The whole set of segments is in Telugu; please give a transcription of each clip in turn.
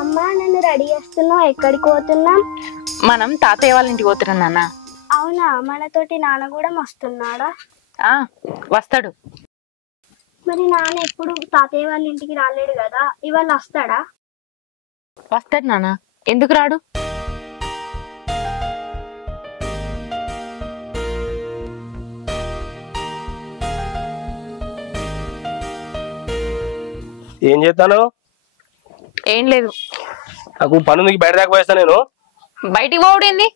అమ్మా నన్ను రెడీ చేస్తున్నావు, ఎక్కడికి పోతున్నాం? మనం తాతయ్య వాళ్ళ ఇంటికి పోతున్నాం నాన్న. అవునా, మనతోటి నాన్న కూడా వస్తున్నాడా? వస్తాడు. మరి నాన్న ఎప్పుడు తాతయ్య వాళ్ళ ఇంటికి రాలేడు కదా, ఇవాళ వస్తాడా? వస్తాడు నాన్న, ఎందుకు రాడు? ఏం చేస్తాను? ఏం లేదు, నాకు పనుందికి బయట దాకా పోయేస్తా. నేను బయటికి పోవడింది,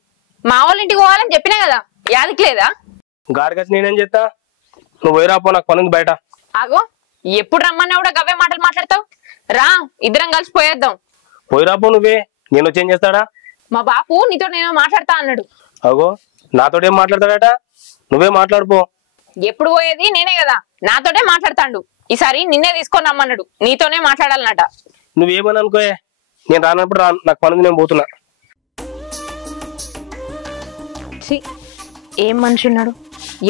మా వాళ్ళ ఇంటికి పోవాలని చెప్పినా కదా, యాదికి లేదా? గాడికొచ్చి నేనేం చేస్తా, నువ్వు పోయి రాపో, నాకు పనుంది బయట. ఆగో, ఎప్పుడు రమ్మన్నా కూడా గవ్వే మాటలు మాట్లాడతావు. రా, ఇద్దరం కలిసి పోయేద్దాం. పోయి రాపో నువ్వే, నేను వచ్చి ఏం చేస్తాడా? మా బాపు నీతో నేను మాట్లాడతా అన్నాడు. అగో, నాతోటి ఏం మాట్లాడతాడట? నువ్వే మాట్లాడుపో. ఎప్పుడు పోయేది నేనే కదా, నాతోటే మాట్లాడతాడు. ఈసారి నిన్నే తీసుకొని రమ్మన్నాడు, నీతోనే మాట్లాడాలన్నట. నువ్వేమని అనుకోయే, నేను రానప్పుడు నాకు పనుంది, నేను పోతున్నా. ఏం మనిషి ఉన్నాడు,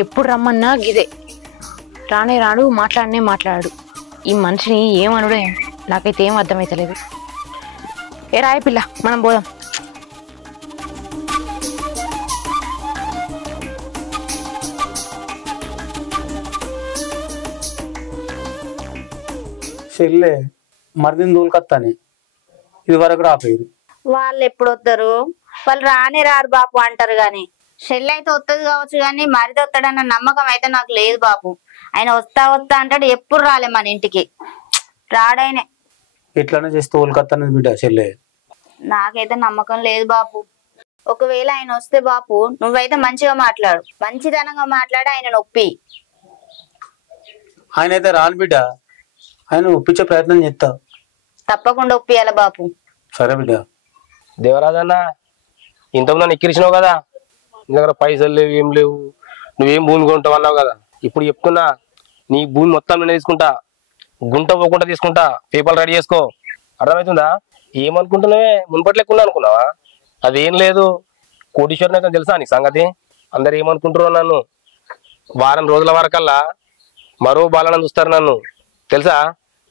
ఎప్పుడు రమ్మన్నా గిదే, రానే రాడు, మాట్లాడనే మాట్లాడాడు. ఈ మనిషిని ఏమనుడే నాకైతే ఏం అర్థమైతలేదు. ఏ రాయి పిల్ల, మనం పోదాం. చెల్లె మరిదిని దూలుకొత్తాని ఇది వరకు రాపోయారు. వాళ్ళు ఎప్పుడు వస్తారు? వాళ్ళు రానే రారు బాపు అంటారు గాని, చెల్లి అయితే వస్తుంది కావచ్చు కానీ మరిది వస్తాడన్న నమ్మకం అయితే నాకు లేదు బాపు. ఆయన వస్తా వస్తా అంటాడు, ఎప్పుడు రాలే మన ఇంటికి, రాడాయనే. ఇట్లానే చేసి తోలుకొత్తాను బిడ్డ చెల్లె. నాకైతే నమ్మకం లేదు బాపు. ఒకవేళ ఆయన వస్తే బాపు నువ్వైతే మంచిగా మాట్లాడు, మంచితనంగా మాట్లాడి ఆయన నొప్పి. ఆయన అయితే రాను బిడ్డ, ఆయన ఒప్పించే ప్రయత్నం చేస్తా. తప్పకుండా ఒప్పియాల బాపు. సరే బిడ్డ. దేవరాజన్న, ఇంతకుముందు నన్ను ఎక్కిరిచినావు కదా, నీ దగ్గర పైసలు లేవు, ఏం లేవు, నువ్వేం భూమి కొంటావు అన్నావు కదా. ఇప్పుడు చెప్తున్నా, నీ భూమి మొత్తం నేను తీసుకుంటా, గుంట పోకుండా తీసుకుంటా. పేపర్లు రెడీ చేసుకో, అర్థమవుతుందా? ఏమనుకుంటున్నావే, మున్పట్లెక్కున్నా అనుకున్నావా? అదేం లేదు, కోటీశ్వరుని అయితే తెలుసా నీ సంగతి? అందరు ఏమనుకుంటున్నావు నన్ను? వారం రోజుల వరకల్లా మరో బాలన్న చూస్తారు నన్ను, తెలుసా?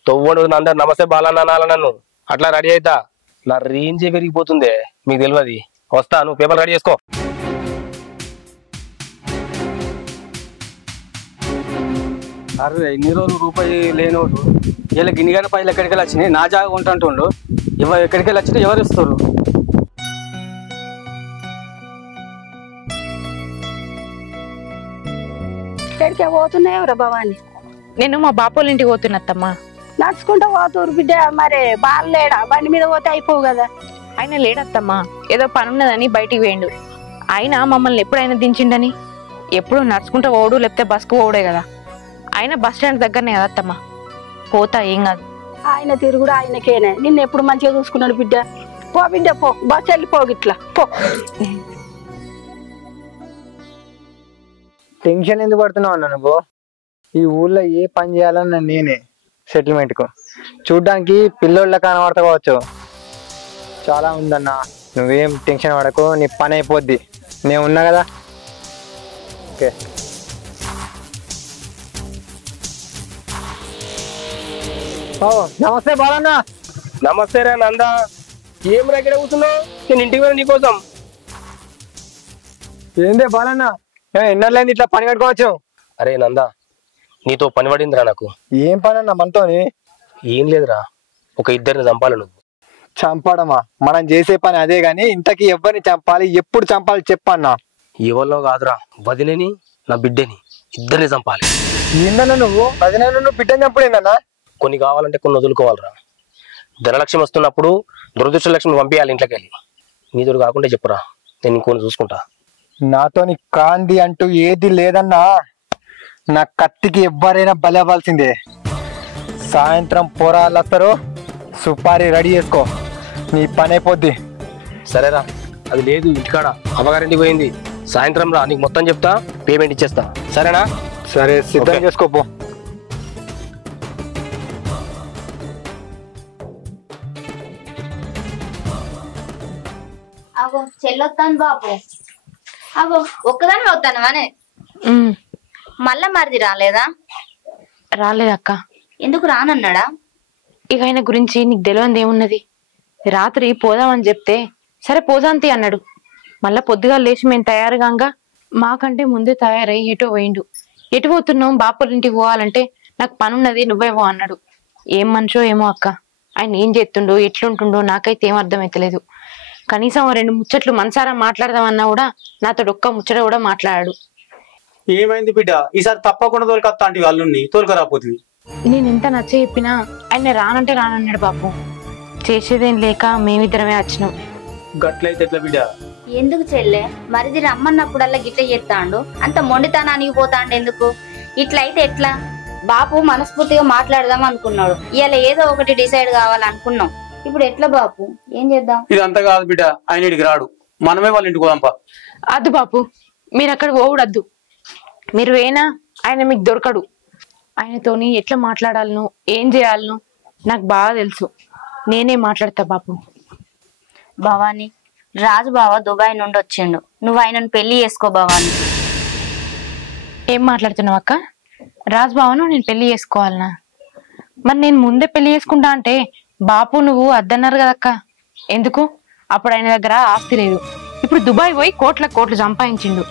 తొవ్వడు అందరు నమస్తే బాలన్న అనాల నన్ను. అట్లా రెడీ అవుతా, నా రేంజే పెరిగిపోతుందే, మీకు తెలియదు. వస్తా, నువ్వు పేపర్ రెడీ చేసుకో. అరే ఇన్ని రోజులు రూపాయి లేనోడు వీళ్ళకి గిన్నిగానే పైలు ఎక్కడికి వెళ్ళి వచ్చినాయి, నా జాగా ఉంటుండు. ఎక్కడికి వెళ్ళి వచ్చినా ఎవరు ఇస్తారు? ఎక్కడికే పోతున్నావు రా భవాని? నేను మా బాపోళ్ళ ఇంటికి పోతున్నత్తమ్మా. నడుచుకుంటూ పోతురు బిడ్డ, మరి బాలు లేడా? బండి మీద పోతే అయిపోవు కదా. ఆయన లేడత్తమ్మా, ఏదో పని ఉన్నదని బయటికి వేయండు. ఆయన మమ్మల్ని ఎప్పుడైనా దించిండని, ఎప్పుడు నడుచుకుంటూ పోడు, లేకపోతే బస్కు పోవడే కదా. ఆయన బస్ స్టాండ్ దగ్గరనే కదా అత్తమ్మా, పోతా, ఏం కాదు. ఆయన తిరుగుడు ఆయనకేనే, నిన్ను ఎప్పుడు మంచిగా చూసుకున్నాడు బిడ్డ. పో బిడ్డ పో, బస్ వెళ్ళిపోగు, ఇట్లా పో. టెన్షన్ ఎందుకు పడుతున్నావు అన్న నువ్వు? ఈ ఊళ్ళో ఏ పని చేయాలన్నా నేనే సెటిల్మెంట్కు. చూడ్డానికి పిల్లోళ్ళ కనబడతావచ్చు, చాలా ఉందన్న. నువ్వేం టెన్షన్ పడకు, నీ పని అయిపోద్ది, నేను ఉన్నా కదా. ఓకే. నమస్తే బాలన్న. నమస్తే రా నందా, ఏం ఎక్కడ కూర్చున్నావు? నేను ఇంటికి పోయినా నీకోసం. ఏందే బాలన్న, ఎన్నర్లేంది ఇట్లా పని కట్టుకోవచ్చు? అరే నందా, నీతో పని పడిందిరా నాకు. ఏం పని అన్న మనతోని? ఏం లేదురా, ఒక ఇద్దరిని చంపాలి నువ్వు. చంపడమా? మనం చేసే పని అదే గాని ఇంతకీ ఎవరిని చంపాలి, ఎప్పుడు చంపాలి చెప్పన్నా. ఎవరిలో కాదురా, వదిలేని నా బిడ్డని, ఇద్దరిని చంపాలి. ఏందన్నా నువ్వు? వదిన నువ్వు బిడ్డని చంపుడేందన్నా? కొన్ని కావాలంటే కొన్ని వదులుకోవాలిరా. ధనలక్ష్యం వస్తున్నప్పుడు దురదృష్ట లక్ష్మి పంపించాలి ఇంట్లోకి వెళ్ళి. నీతోడు కాకుండా చెప్పురా, నేను ఇంకొని చూసుకుంటా. నాతోని కాంది అంటూ ఏది లేదన్నా. నా కత్తికి ఎవ్వరైనా బలవ్వాల్సిందే. సాయంత్రం పోరాళ్ళు వస్తారు, సుపారీ రెడీ చేసుకో, నీ పని అయిపోద్ది. సరేరా, అది లేదు ఇంటికాడ అమ్మగారింటికి పోయింది. సాయంత్రం రా, నీకు మొత్తం చెప్తా, పేమెంట్ ఇచ్చేస్తా, సరేనా? సరే, సిద్ధం చేసుకోపో. అగో చెల్లొత్తాను బాపు. అగో ఒక్కదాన్ని వస్తాను అనే, మళ్ళా మరిది రాలేదా? రాలేదక్క. ఎందుకు రానన్నాడా? ఇక ఆయన గురించి నీకు తెలియంది ఏమున్నది? రాత్రి పోదామని చెప్తే సరే పోదాంతి అన్నాడు. మళ్ళా పొద్దుగా లేచి మేము తయారుగాంగా మాకంటే ముందే తయారై ఎటో పోయిండు. ఎటు పోతున్నాం? బాపుల ఇంటికి పోవాలంటే నాకు పనున్నది నువ్వేమో అన్నాడు. ఏం మనిషో ఏమో అక్క, ఆయన ఏం చేస్తుండో ఎట్లుంటుండో నాకైతే ఏం అర్థమైతలేదు. కనీసం 2 ముచ్చట్లు మనసారా మాట్లాడదామన్నా కూడా నాతో ఒక్క ముచ్చట కూడా మాట్లాడాడు. ఏమైంది బిడ్డ? ఈసారి తప్పకుండా తోలుకొస్తా అంటే వాళ్ళని తోలుకరాపోతుంది. నేను ఎంత నచ్చ చెప్పినా ఆయన రానంటే రానన్నాడు బాపు. చేసేదేం లేక మేమిద్దరమే వచ్చినాం. గట్లయితే ఎట్లా బిడ్డ? ఎందుకు చెల్లె మరిది రమ్మన్నప్పుడల్లా గిట్ల చేస్తాండు? అంత మొండితనానికి పోతాండు ఎందుకు? ఇట్లయితే ఎట్లా? బాపు మనస్ఫూర్తిగా మాట్లాడదాం అనుకున్నాడు, ఇవాళ ఏదో ఒకటి డిసైడ్ కావాలనుకున్నాం. ఇప్పుడు ఎట్లా బాపు? ఏం చేద్దాం? ఇదంతా కాదు బిడ్డ, ఆయన ఇంటికి రాడు, మనమే వాళ్ళ ఇంటికి పోదాంపా. అద్దు బాపు, మీరు అక్కడ పోవడద్దు. మీరు వేనా ఆయన మీకు దొరకడు. ఆయనతోని ఎట్లా మాట్లాడాలను ఏం చేయాలను నాకు బాగా తెలుసు. నేనే మాట్లాడతా బాపు. భవాని, రాజు బావ దుబాయ్ నుండి వచ్చిండు, నువ్వు ఆయనను పెళ్లి చేసుకో భవాని. ఏం మాట్లాడుతున్నావు అక్క? రాజుబావను నేను పెళ్లి చేసుకోవాలనా? మరి నేను ముందే పెళ్లి చేసుకుంటా అంటే బాపు నువ్వు అద్దన్నారు కదక్క. ఎందుకు? అప్పుడు ఆయన దగ్గర ఆస్తి లేదు, ఇప్పుడు దుబాయ్ పోయి కోట్లు సంపాదించిండు.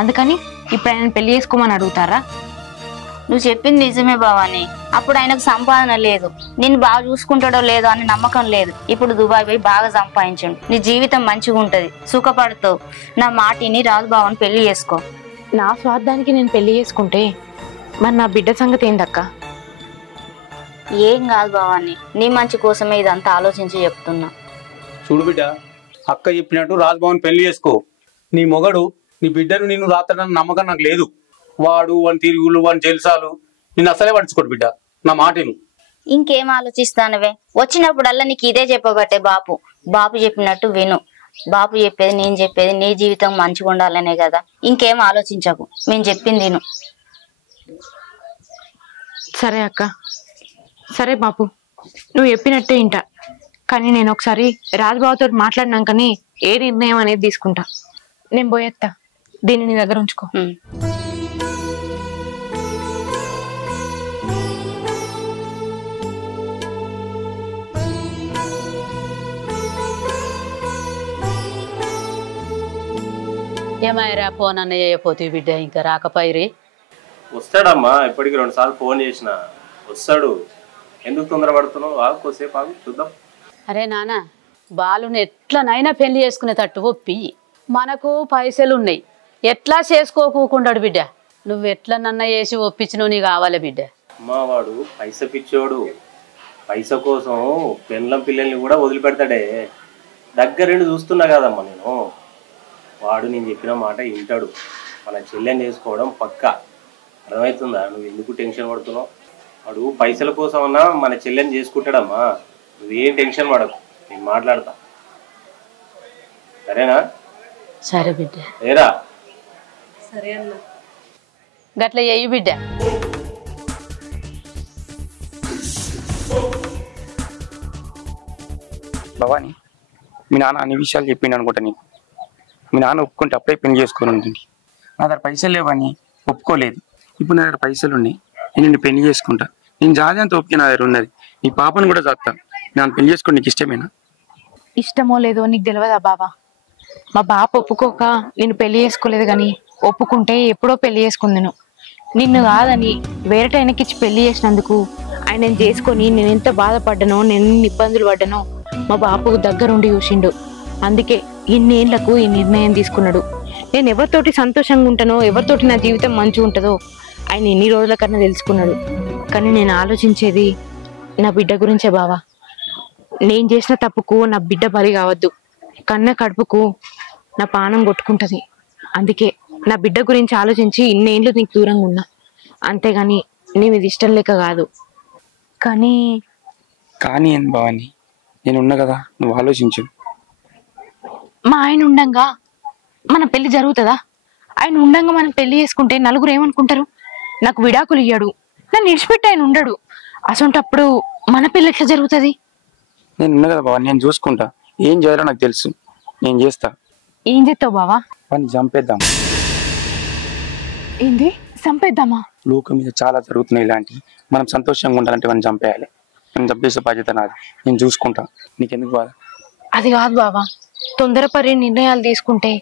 అందుకని ఇప్పుడు ఆయన పెళ్లి చేసుకోమని అడుగుతారా? నువ్వు చెప్పింది నిజమే భవాని. అప్పుడు ఆయనకు సంపాదన లేదు, నిన్ను బాగా చూసుకుంటాడో లేదో అని నమ్మకం లేదు. ఇప్పుడు దుబాయ్ పోయి బాగా సంపాదించండు, నీ జీవితం మంచిగా ఉంటది, సుఖపడతావు. నా మాటిని రాజు బావని పెళ్లి చేసుకో. నా స్వార్థానికి నేను పెళ్లి చేసుకుంటే మరి నా బిడ్డ సంగతి ఏందక్క? ఏం కాదు భవాని, నీ మంచి కోసమే ఇదంతా ఆలోచించి చెప్తున్నా. చూడు బిడ్డ, అక్క చెప్పినట్టు రాజ్భవన్ పెళ్లి చేసుకో. నీ మొగడు నీ బిడ్డను నిన్ను రాతాడన్న నమ్మకం నాకు లేదు. వాడు వాని తిరుగులు వాని జల్సాలు నిన్ను అసలే పడుచుకోడు బిడ్డ, నా మాటను. ఇంకేం ఆలోచిస్తానవే? వచ్చినప్పుడల్లా నీకు ఇదే చెప్పబట్టే బాపు చెప్పినట్టు విను. బాపు చెప్పేది నేను చెప్పేది నీ జీవితం మంచిగా ఉండాలనే కదా. ఇంకేం ఆలోచించకు, మేము చెప్పింది విను. సరే అక్క, సరే బాపు, నువ్వు చెప్పినట్టే ఇంట. కానీ నేను ఒకసారి రాజుబాబుతో మాట్లాడినాకని ఏ నిర్ణయం అనేది తీసుకుంటా. నేను పోయేస్తా, దీన్ని నీ దగ్గర ఉంచుకో. ఏమైరా ఫోన్ అన్న చేయపోతే బిడ్డ ఇంకా రాకపోయిరి? వస్తాడమ్మా, ఇప్పటికి 2 సార్లు ఫోన్ చేసిన వస్తాడు. ఎందుకు తొందరపడుతున్నావు? ఆగుకోసేపు ఆగు, చూద్దాం. అరే నాన్న, బాలుని ఎట్లనైనా పెళ్లి చేసుకునేటట్టు ఒప్పి. మనకు పైసలు ఉన్నాయి, ఎట్లా చేసుకోకుండాడు బిడ్డ. నువ్వు ఎట్లనన్నా వేసి ఒప్పించినవు, నీ కావాలి బిడ్డ. అమ్మా, వాడు పైస పిచ్చోడు. పైస కోసం పెళ్ళం పిల్లల్ని కూడా వదిలిపెడతాడే. దగ్గరుండి చూస్తున్నా కదమ్మా నేను. వాడు నేను చెప్పిన మాట వింటాడు. మన చెల్లెని చేసుకోవడం పక్కా. అర్థమవుతుందా? నువ్వు ఎందుకు టెన్షన్ పడుతున్నావు? వాడు పైసల కోసం అన్నా మన చెల్లెని చేసుకుంటాడమ్మా. నువ్వేం టెన్షన్ పడకు, నేను మాట్లాడతా. సరేనా? సరే బిడ్డ. ఏరా? సరే అన్న. గట్ల చెయ్యి బిడ్డ. భవాని, మీ నాన్న అన్ని విషయాలు చెప్పిండు అనుకుంటా నీకు. మీ నాన్న ఒప్పుకుంటే అప్పుడే పెళ్లి చేసుకుని ఉంటుంది. నా దగ్గర పైసలు లేవని ఒప్పుకోలేదు. ఇప్పుడు నా దగ్గర పైసలు ఉన్నాయి, నేను నిన్ను పెళ్లి చేసుకుంటా. నేను జాతి అంత ఓపిక నా దగ్గర ఉన్నది. నీ పాపను కూడా చేస్తా. నేను పెళ్లి చేసుకుని నీకు ఇష్టమేనా? ఇష్టమో లేదో నీకు తెలియదా బాబా? మా బాప ఒప్పుకోక నిన్ను పెళ్లి చేసుకోలేదు, కానీ ఒప్పుకుంటే ఎప్పుడో పెళ్లి చేసుకుందును. నిన్ను కాదని వేరేటైనకి ఇచ్చి పెళ్లి చేసినందుకు ఆయన చేసుకొని నేను ఎంత బాధపడ్డానో, నేను ఎన్ని ఇబ్బందులు పడ్డానో మా బాపుకు దగ్గరుండి చూసిండు. అందుకే ఇన్నేళ్లకు ఈ నిర్ణయం తీసుకున్నాడు. నేను ఎవరితోటి సంతోషంగా ఉంటానో, ఎవరితోటి నా జీవితం మంచిగా ఉంటుందో ఆయన ఎన్ని రోజుల కన్నా తెలుసుకున్నాడు. కానీ నేను ఆలోచించేది నా బిడ్డ గురించే బావా. నేను చేసిన తప్పుకు నా బిడ్డ బలి కావద్దు. కన్న కడుపుకు నా పానం కొట్టుకుంటది. అందుకే నా బిడ్డ గురించి ఆలోచించి ఇన్నేళ్ళు నీకు దూరంగా ఉన్నా. అంతేగాని నేను ఇది ఇష్టం లేక కాదు. కానీ ఏం భవాని, నేను ఉన్నా కదా, నువ్వు ఆలోచించు. మా ఆయన ఉండంగా మన పెళ్లి జరుగుతుందా? ఆయన ఉండంగా మనం పెళ్లి చేసుకుంటే నలుగురు ఏమనుకుంటారు? నాకు విడాకులు ఇయ్యాడు, నన్ను విడిచిపెట్టి ఆయన ఉండడు. అసొంటప్పుడు మన పెళ్లి ఎట్లా జరుగుతుంది? నేను ఉన్నా కదా బావా, నేను చూసుకుంటా. ఏం చేయాలో నాకు తెలుసు, నేను చేస్తా. ఏం చేస్తావు బావా? వాడిని చంపేద్దాం. ఏంది చంపేద్దామా? లోకం మీద చాలా జరుగుతున్నాయి ఇలాంటివి. మనం సంతోషంగా ఉండాలంటే వాడిని చంపేయాలి. నేను చంపేసే బాధ్యత నాది, నేను చూసుకుంటా, నీకెందుకు బాధ? అది కాదు బావా, తొందరపడి నిర్ణయాలు తీసుకుంటే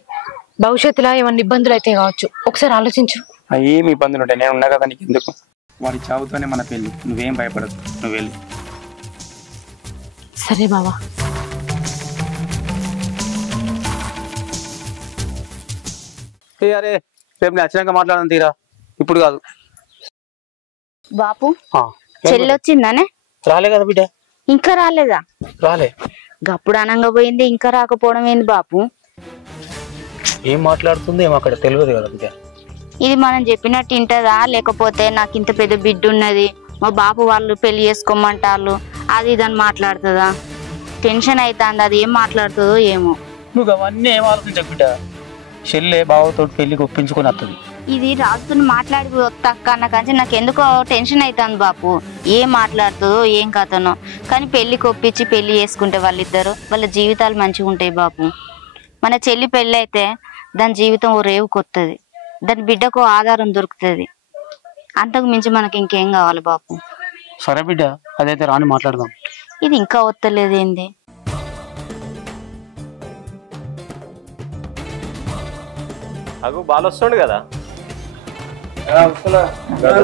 భవిష్యత్తులో ఏమన్నా ఇబ్బందులు అయితే కావచ్చు. ఒకసారి ఆలోచించు. ఏమి ఇబ్బందులు ఉంటాయి, నేను ఉన్నా కదా, నీకు ఎందుకు? వాడి చావుతోనే మన పెళ్ళి, నువ్వేం భయపడదు, నువ్వు వెళ్ళు. సరే బావా. అరే రేపు నేను వచ్చినాక మాట్లాడను తీరా, ఇప్పుడు కాదు. బాపు చెల్లొచ్చిందానే? రాలే కదా బిడ్డ. ఇంకా రాలేదా? రాలే. గప్పుడు అనంగా పోయింది, ఇంకా రాకపోవడం ఏంది బాపు? ఏం మాట్లాడుతుంది ఏమో అక్కడ తెలియదు కదా బిడ్డ. ఇది మనం చెప్పినట్టు వింటదా, లేకపోతే నాకు ఇంత పెద్ద బిడ్డ ఉన్నది, మా బాపు వాళ్ళు పెళ్లి చేసుకోమంటారు అది ఇదని మాట్లాడుతుందా? టెన్షన్ అవుతుంది, అది ఏం మాట్లాడుతుందో ఏమో. నువ్వు అవన్నీ ఏం ఆలోచించకు బిడ్డ, చెల్లె బావతో పెళ్లికి ఒప్పించుకొని వస్తుంది. ఇది రాజుతో మాట్లాడి వస్తాక నాకంటే నాకు ఎందుకో టెన్షన్ అవుతుంది బాపు. ఏం మాట్లాడుతుందో ఏం కథనో, కానీ పెళ్లికి ఒప్పించి పెళ్లి చేసుకుంటే వాళ్ళిద్దరు వాళ్ళ జీవితాలు మంచిగా ఉంటాయి బాపు. మన చెల్లి పెళ్ళి అయితే దాని జీవితం ఓ రేవు కొత్తది, దాని బిడ్డకు ఆధారం దొరుకుతుంది. అంతకు మించి మనకి ఇంకేం కావాలి బాపు? సరే బిడ్డ, అదైతే రాని మాట్లాడదాం. ఇది ఇంకా వస్తలేదేంది? అగు బాగా వస్తుండు కదా.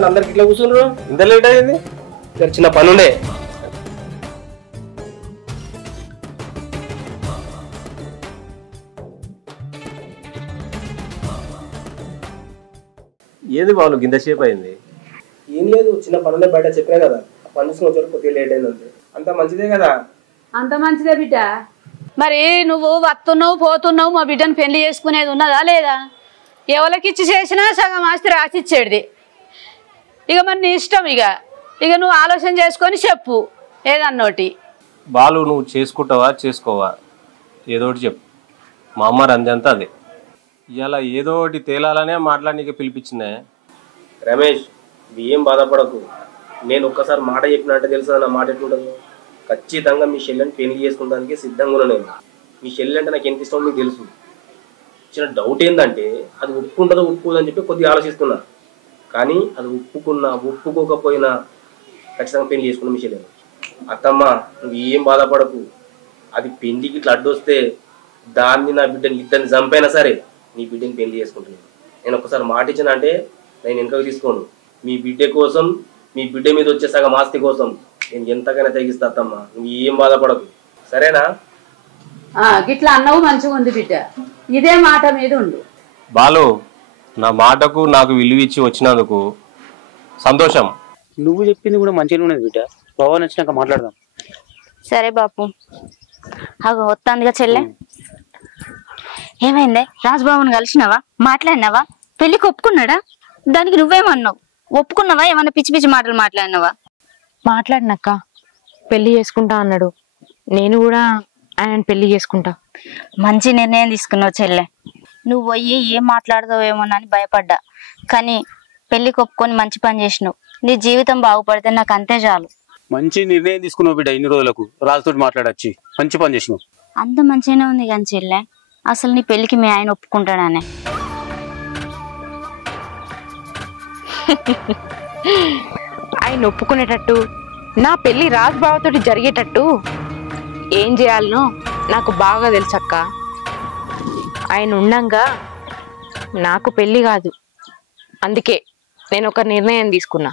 అందరికి ఇట్లా కూర్చుండ్రు, ఇంత లేట్ అయింది. చిన్న పని ఉండే. ఏది బాబు ఇంతసేపు అయింది? ఏం లేదు, చిన్న పనులే బయట చెప్పినా కదా, పని చూసుకుని కొద్దిగా లేట్ అయింది అంతే. అంత మంచిదే కదా? అంత మంచిదే బిడ్డ. మరి నువ్వు వస్తున్నావు పోతున్నావు, మా బిడ్డను పెళ్లి చేసుకునేది ఉన్నదా లేదా? ఎవరికిచ్చి చేసినా సగం ఆస్తి రాసిచ్చేది. ఇక మరి నీ ఇష్టం, ఇక నువ్వు ఆలోచన చేసుకొని చెప్పు ఏదన్నోటి. బాలు నువ్వు చేసుకుంటావా చేసుకోవా ఏదోటి చెప్పు. మా అమ్మ రంజంతా అదే. ఇలా ఏదో ఒకటి తేలాలనే మాట్లాడి పిలిపించిందే. రమేష్ ఏం బాధపడకు, నేను ఒక్కసారి మాట చెప్పినట్టే తెలుసు నా మాట ఎట్లుంటుందో. ఖచ్చితంగా మీ చెల్లెని పెళ్లి చేసుకుంటానికి సిద్ధంగా ఉన్నా నేను. మీ చెల్లె అంటే నాకు ఎంత ఇష్టమో మీకు తెలుసు. చిన్న డౌట్ ఏంటంటే అది ఒప్పుకుంటుందో ఒప్పుకోదని చెప్పి కొద్దిగా ఆలోచిస్తున్నా. కానీ అది ఒప్పుకున్నా ఒప్పుకోకపోయినా ఖచ్చితంగా పెళ్లి చేసుకున్నా మీ చెల్లెని. అత్తమ్మ నువ్వు ఏం బాధపడకు, అది పెళ్లికి ఇట్లా అడ్డొస్తే దాన్ని నా బిడ్డని ఇద్దరిని చంపైనా సరే నీ బిడ్డని పెళ్లి చేసుకుంటున్నాను. నేను ఒక్కసారి మాట ఇచ్చిన అంటే నేను వెనకకు తీసుకోను. మీ బిడ్డ కోసం, మీ బిడ్డ మీద వచ్చే సగం ఆస్తి కోసం నేను ఎంతకైనా తెగిస్తా అత్తమ్మ, నువ్వు ఏం బాధపడకు, సరేనా? గిట్లా అన్నవు మంచిగా ఉంది బిడ్డ, ఇదే మాట మీద ఉండు. బాలు నా మాటకు నాకు విలువ ఇచ్చి వచ్చినందుకు సంతోషం. నువ్వు చెప్పింది కూడా మంచిగా ఉన్నది బిడ్డ, బావ నచ్చినాక మాట్లాడదాం. సరే బాపు. అగో వస్తాందిగా చెల్లె. ఏమైందే, రాజుబాబుని కలిసినావా, మాట్లాడినావా, పెళ్లికి ఒప్పుకున్నాడా? దానికి నువ్వేమన్నావు? ఒప్పుకున్నావా? ఏమన్నా పిచ్చి పిచ్చి మాటలు మాట్లాడినావా? మాట్లాడినాక పెళ్లి చేసుకుంటా అన్నాడు, నేను కూడా ఆయన పెళ్లి చేసుకుంటా. మంచి నిర్ణయం తీసుకున్నావు చెల్లె. నువ్వు పోయి ఏం మాట్లాడతావేమోనని భయపడ్డా, కానీ పెళ్లికి ఒప్పుకొని మంచి పని చేసినావు. నీ జీవితం బాగుపడితే నాకు అంతే చాలు. మంచి నిర్ణయం తీసుకున్నావు బిడ్డ, ఇన్ని రోజులకు రాజుతో మాట్లాడచ్చి మంచి పని చేసినావు. అంత మంచిగానే ఉంది కానీ చెల్లె, అసలు నీ పెళ్లికి మీ ఆయన ఒప్పుకుంటాడానే? ఆయన ఒప్పుకునేటట్టు, నా పెళ్లి రాజుబావతో జరిగేటట్టు ఏం చేయాలనో నాకు బాగా తెలుసక్క. ఆయన ఉండంగా నాకు పెళ్లి కాదు. అందుకే నేను ఒక నిర్ణయం తీసుకున్నా.